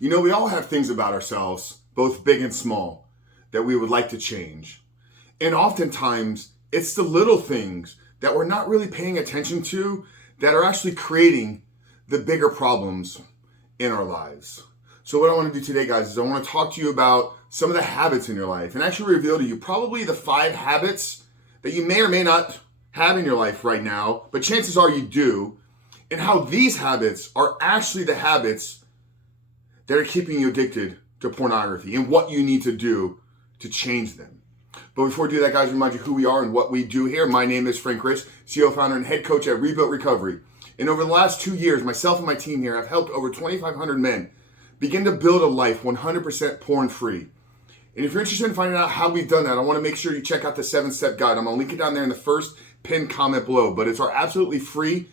You know, we all have things about ourselves, both big and small, that we would like to change. And oftentimes, it's the little things that we're not really paying attention to that are actually creating the bigger problems in our lives. So what I want to do today, guys, is I want to talk to you about some of the habits in your life and actually reveal to you probably the 5 habits that you may or may not have in your life right now, but chances are you do, and how these habits are actually the habits that are keeping you addicted to pornography and what you need to do to change them. But before we do that, guys, remind you who we are and what we do here. My name is Frank Rich, CEO, founder, and head coach at Rebuilt Recovery. And over the last 2 years, myself and my team here have helped over 2,500 men begin to build a life 100% porn-free. And if you're interested in finding out how we've done that, I want to make sure you check out the 7-step guide. I'm going to link it down there in the first pinned comment below. But it's our absolutely free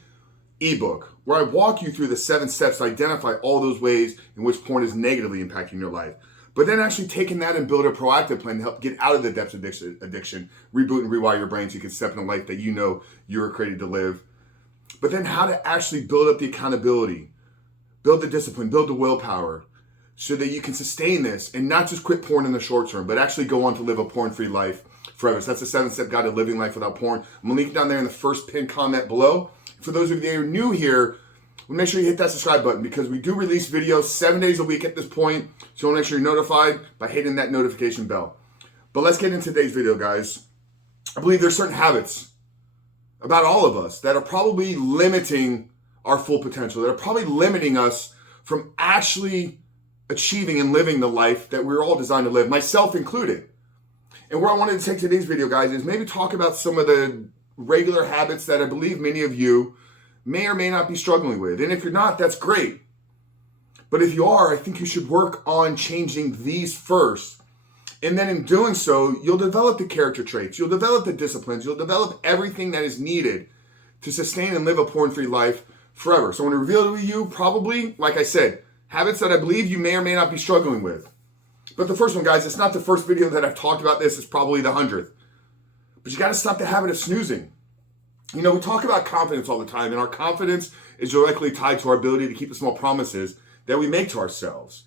ebook where I walk you through the 7 steps to identify all those ways in which porn is negatively impacting your life. But then actually taking that and build a proactive plan to help get out of the depths of addiction, reboot and rewire your brain so you can step in a life that you know you were created to live. But then how to actually build up the accountability, build the discipline, build the willpower so that you can sustain this and not just quit porn in the short term, but actually go on to live a porn-free life forever. So that's the 7-step guide to living life without porn. I'm going to link it down there in the first pinned comment below. For those of you that are new here, make sure you hit that subscribe button because we do release videos 7 days a week at this point. So make sure you're notified by hitting that notification bell. But let's get into today's video, guys. I believe there's certain habits about all of us that are probably limiting our full potential, that are probably limiting us from actually achieving and living the life that we're all designed to live, myself included. And where I wanted to take today's video, guys, is maybe talk about some of the regular habits that I believe many of you may or may not be struggling with. And if you're not, that's great. But if you are, I think you should work on changing these first. And then in doing so, you'll develop the character traits, you'll develop the disciplines, you'll develop everything that is needed to sustain and live a porn-free life forever. So I'm going to reveal to you probably, like I said, habits that I believe you may or may not be struggling with. But the first one, guys, it's not the first video that I've talked about this, it's probably the 100th. But you got to stop the habit of snoozing. You know, we talk about confidence all the time, and our confidence is directly tied to our ability to keep the small promises that we make to ourselves.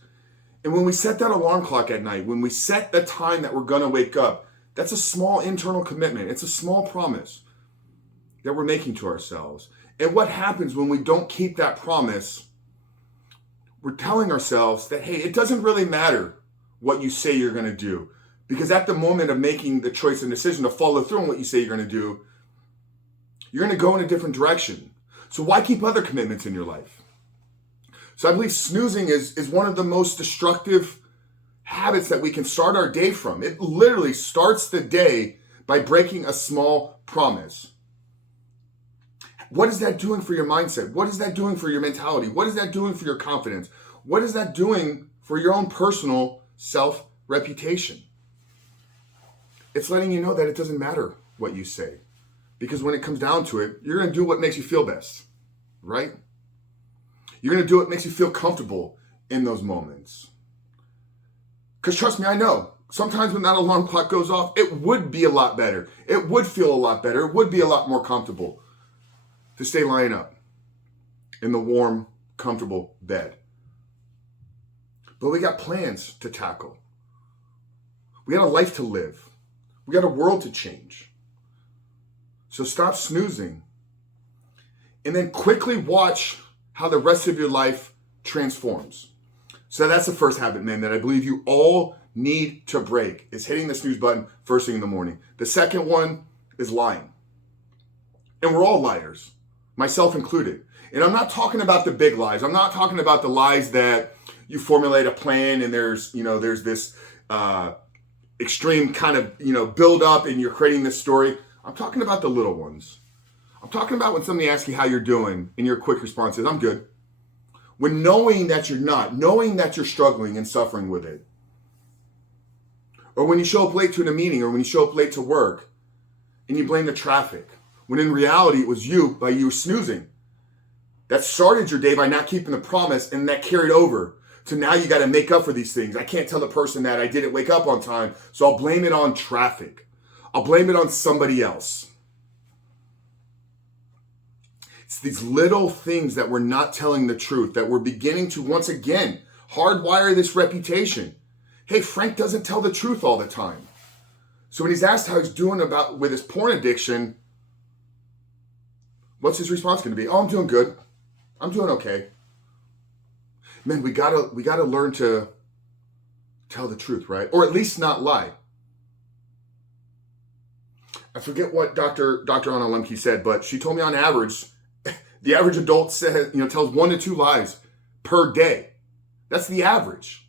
And when we set that alarm clock at night, when we set the time that we're going to wake up, that's a small internal commitment. It's a small promise that we're making to ourselves. And what happens when we don't keep that promise? We're telling ourselves that, hey, it doesn't really matter what you say you're going to do. Because at the moment of making the choice and decision to follow through on what you say you're going to do, you're going to go in a different direction. So why keep other commitments in your life? So I believe snoozing is one of the most destructive habits that we can start our day from. It literally starts the day by breaking a small promise. What is that doing for your mindset? What is that doing for your mentality? What is that doing for your confidence? What is that doing for your own personal self-reputation? It's letting you know that it doesn't matter what you say. Because when it comes down to it, you're going to do what makes you feel best, right? You're going to do what makes you feel comfortable in those moments. Because trust me, I know. Sometimes when that alarm clock goes off, it would be a lot better. It would feel a lot better. It would be a lot more comfortable to stay lying up in the warm, comfortable bed. But we got plans to tackle. We got a life to live. We got a world to change. So stop snoozing. And then quickly watch how the rest of your life transforms. So that's the first habit, man, that I believe you all need to break, is hitting the snooze button first thing in the morning. The second one is lying. And we're all liars, myself included. And I'm not talking about the big lies. I'm not talking about the lies that you formulate a plan and there's this extreme kind of, build up and you're creating this story. I'm talking about the little ones. I'm talking about when somebody asks you how you're doing and your quick response is, I'm good. When knowing that you're not, knowing that you're struggling and suffering with it. Or when you show up late to a meeting or when you show up late to work and you blame the traffic. When in reality it was you by you snoozing. That started your day by not keeping the promise and that carried over. So now you got to make up for these things. I can't tell the person that I didn't wake up on time, so I'll blame it on traffic. I'll blame it on somebody else. It's these little things that we're not telling the truth, that we're beginning to once again Hardwire this reputation. Hey, Frank doesn't tell the truth all the time. So when he's asked how he's doing with his porn addiction, what's his response going to be? Oh, I'm doing good. I'm doing okay. Man, we gotta learn to tell the truth, right? Or at least not lie. I forget what Dr. Anna Lemke said, but she told me on average, the average adult tells 1 to 2 lies per day. That's the average.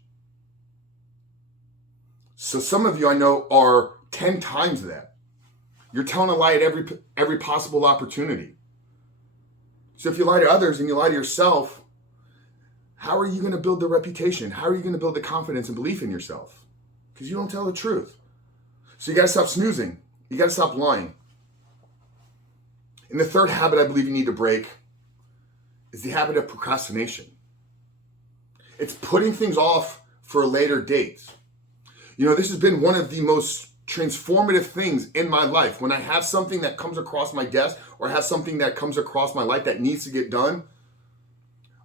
So some of you I know are 10 times that. You're telling a lie at every possible opportunity. So if you lie to others and you lie to yourself, how are you going to build the reputation? How are you going to build the confidence and belief in yourself? Because you don't tell the truth. So you got to stop snoozing. You got to stop lying. And the third habit I believe you need to break is the habit of procrastination. It's putting things off for a later date. This has been one of the most transformative things in my life. When I have something that comes across my desk or have something that comes across my life that needs to get done,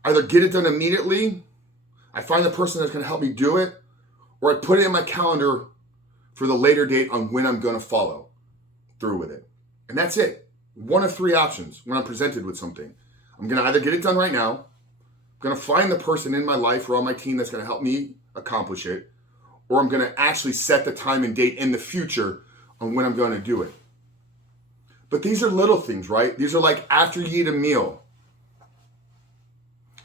either get it done immediately, I find the person that's going to help me do it, or I put it in my calendar for the later date on when I'm going to follow through with it. And that's it. One of 3 options when I'm presented with something. I'm going to either get it done right now, I'm going to find the person in my life or on my team that's going to help me accomplish it, or I'm going to actually set the time and date in the future on when I'm going to do it. But these are little things, right? These are like after you eat a meal.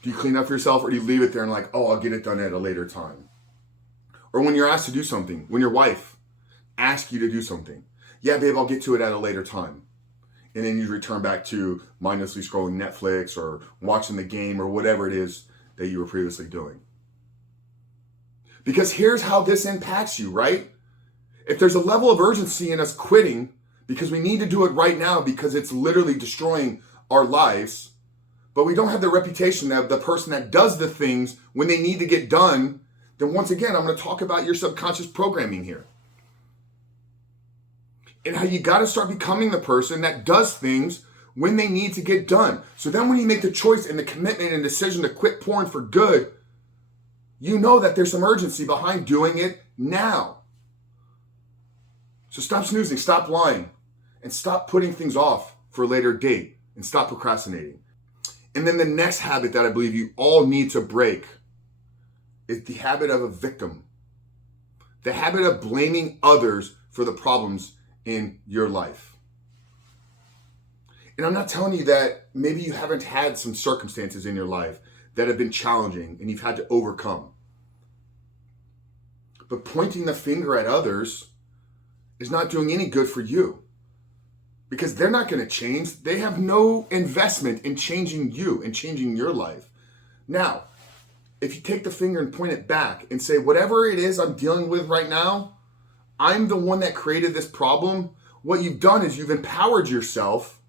Do you clean up for yourself, or do you leave it there and I'll get it done at a later time? Or when you're asked to do something, when your wife asks you to do something. Yeah, babe, I'll get to it at a later time. And then you return back to mindlessly scrolling Netflix or watching the game or whatever it is that you were previously doing. Because here's how this impacts you, right? If there's a level of urgency in us quitting because we need to do it right now because it's literally destroying our lives, but we don't have the reputation of the person that does the things when they need to get done, then once again, I'm going to talk about your subconscious programming here. And how you got to start becoming the person that does things when they need to get done. So then when you make the choice and the commitment and decision to quit porn for good, you know that there's some urgency behind doing it now. So stop snoozing, stop lying, and stop putting things off for a later date, and stop procrastinating. And then the next habit that I believe you all need to break is the habit of a victim. The habit of blaming others for the problems in your life. And I'm not telling you that maybe you haven't had some circumstances in your life that have been challenging and you've had to overcome. But pointing the finger at others is not doing any good for you, because they're not going to change. They have no investment in changing you and changing your life. Now, if you take the finger and point it back and say, whatever it is I'm dealing with right now, I'm the one that created this problem. What you've done is you've empowered yourself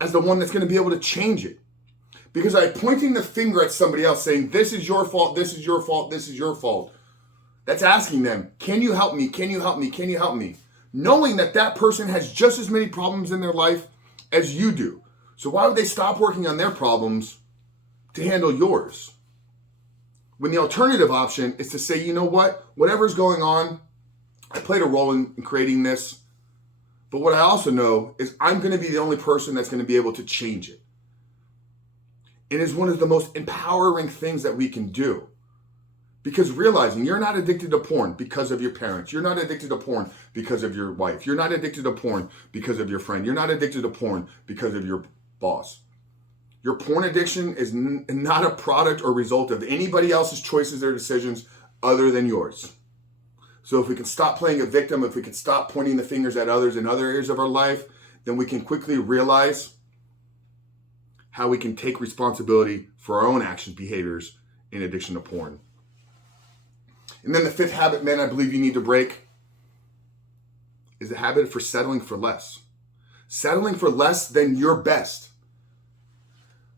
as the one that's going to be able to change it. Because by pointing the finger at somebody else saying, this is your fault, this is your fault, this is your fault, that's asking them, can you help me? Can you help me? Can you help me? Knowing that that person has just as many problems in their life as you do. So why would they stop working on their problems to handle yours? When the alternative option is to say, you know what, whatever's going on, I played a role in creating this, but what I also know is I'm going to be the only person that's going to be able to change it. It is one of the most empowering things that we can do. Because realizing you're not addicted to porn because of your parents. You're not addicted to porn because of your wife. You're not addicted to porn because of your friend. You're not addicted to porn because of your boss. Your porn addiction is not a product or result of anybody else's choices or decisions other than yours. So if we can stop playing a victim, if we can stop pointing the fingers at others in other areas of our life, then we can quickly realize how we can take responsibility for our own actions, behaviors in addiction to porn. And then the fifth habit, man, I believe you need to break is the habit for settling for less. Settling for less than your best.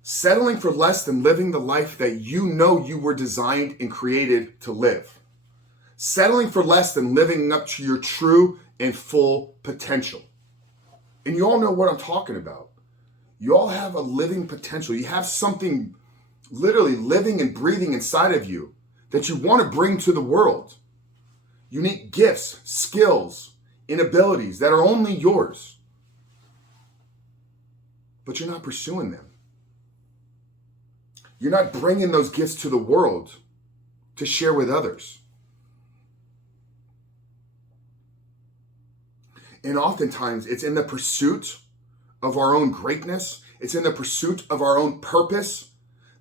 Settling for less than living the life that you know you were designed and created to live. Settling for less than living up to your true and full potential. And you all know what I'm talking about. You all have a living potential. You have something literally living and breathing inside of you that you want to bring to the world. Unique gifts, skills, and abilities that are only yours. But you're not pursuing them. You're not bringing those gifts to the world to share with others. And oftentimes, it's in the pursuit of our own greatness, it's in the pursuit of our own purpose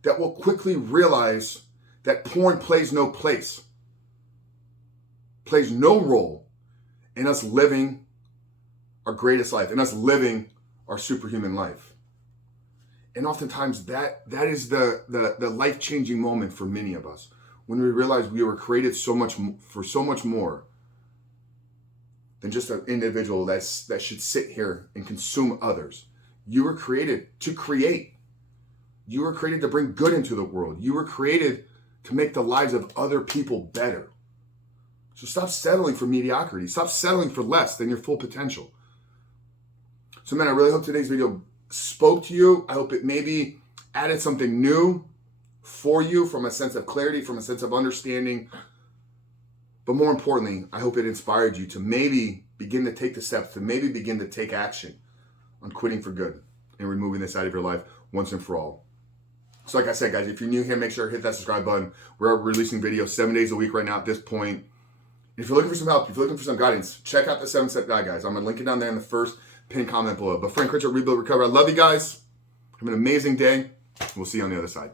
that we'll quickly realize that porn plays no place, plays no role in us living our greatest life, in us living our superhuman life. And oftentimes that is the life-changing moment for many of us, when we realize we were created for so much more than just an individual that should sit here and consume others. You were created to create. You were created to bring good into the world. You were created to make the lives of other people better. So stop settling for mediocrity. Stop settling for less than your full potential. So man, I really hope today's video spoke to you. I hope it maybe added something new for you, from a sense of clarity, from a sense of understanding. But more importantly, I hope it inspired you to maybe begin to take the steps, to maybe begin to take action on quitting for good and removing this out of your life once and for all. So like I said, guys, if you're new here, make sure to hit that subscribe button. We're releasing videos 7 days a week right now at this point. If you're looking for some help, if you're looking for some guidance, check out the 7-Step Guide, guys. I'm going to link it down there in the first pinned comment below. But Frank Richard, Rebuild, Recover. I love you guys. Have an amazing day. We'll see you on the other side.